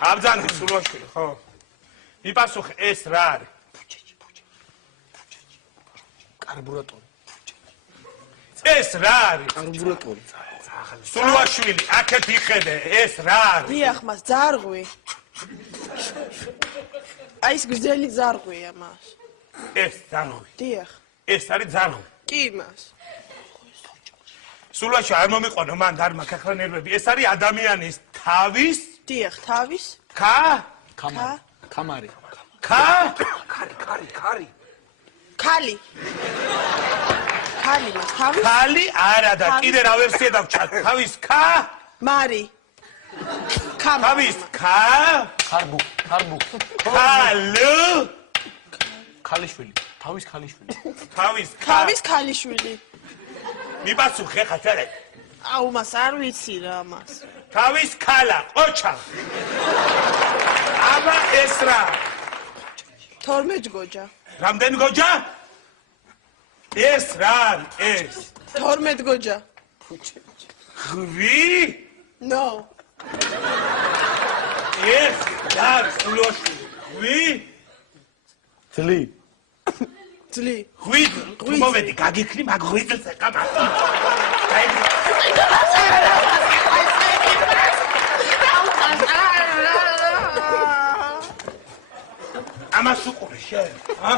აბძანდი სულვაშვილი, ხო? მიპასუხე, ეს რა არის? კარბურატორი. ეს რა არის? კარბურატორი. სულვაშვილი, აქეთ იხედე, ეს რა არის? დიახ, მას ძარღვი. აი ეს გრძელი ძარღვია მას. ეს ძარღვი. დიახ. ეს არის ძარღვი. კი მას. სულვაშვილი არ მომიყვანო მან არ მაქვს ახლა ნერვები. ეს არის ადამიანის თავის დიახ, თავის კამარი. ქალი. ქალი მას თავის ქალი არა და კიდე რა ვერსია დავჭარ. თავის მარი. თავის ხარბუ. ქალიშვილი. თავის ქალიშვილი. თავის ქალიშვილი. მიპასუხე ხა ჩარე. აუ მას არ ვიცი რა მას. თავის ქალა, ყოჩა. აბა ეს რა? 12 გოჯა. რამდენი გოჯა? ეს რა არის ეს? 12 გოჯა. ხვი? No. ეს არის სულვაშვილი. ხვი? ძლი. ხვი. მომედი გაგიქნი მაგ ხვიძელზე კაბა. ამას უყურე შენ, ა?